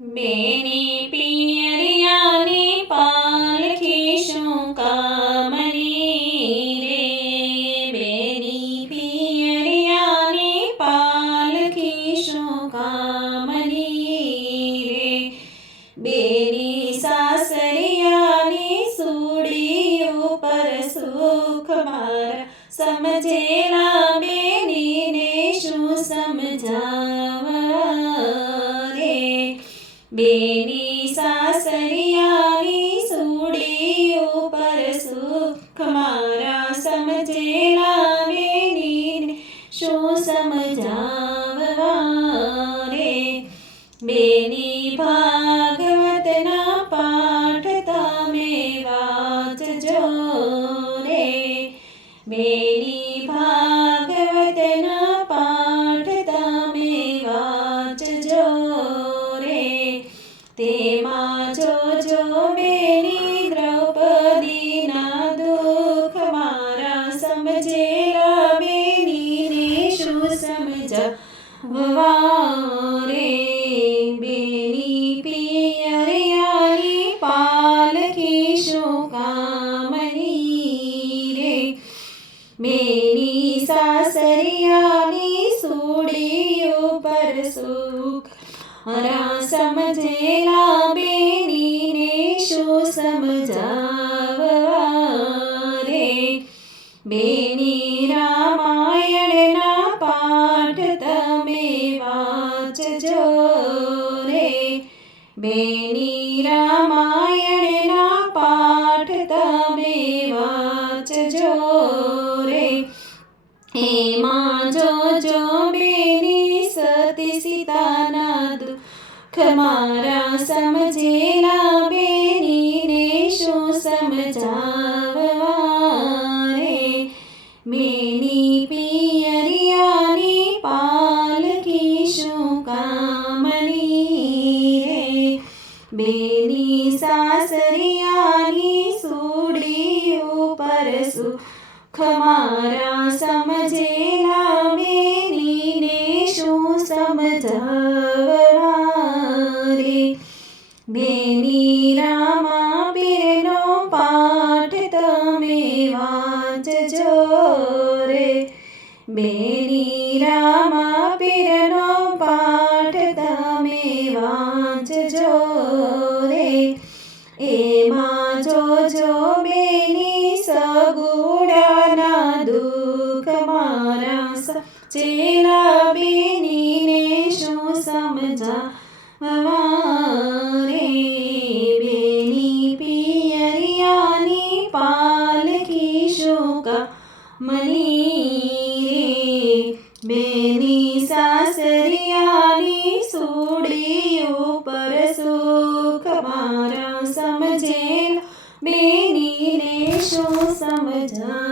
બેની પિયરિયાની બેની સાસરિયાની સુડી ઉપર સુખ મારા સમજે બેનીને શું સમજાવવા રે બેની ભાગવતના પાઠ તમે વાંચજો રે બેની બેની સાસરિયાની સુડી ઉપર સુખ. મારા સમજેલા બેનીને શું સમજાવવા રે? બેની રામાયણના પાઠ તમે વાંચજો રે. બેની રામાયણના પાઠ તમે દુઃખ મારા સમજેલા બેનીને શું સમજાવવા રે બેની પિયરિયાની પાલખી શું કામની રે બેની સાસરિયાની સુડી ઉપર સુખ મારા સમજેલા બેનીને શું સમજાવવા રે બેની રામા પીરનો પાઠ તમે વાંચજો રે. બેની રામા પીરનો પાઠ તમે વાંચજો રે. એમાં જોજો બેની સગુડાના દુઃખ મારા ચેલા બેનીને શું સમજાવવા કામની રે બેની સાસરિયાની સુડી ઉપર સુખ મારા સમજે બેની ને શું સમજા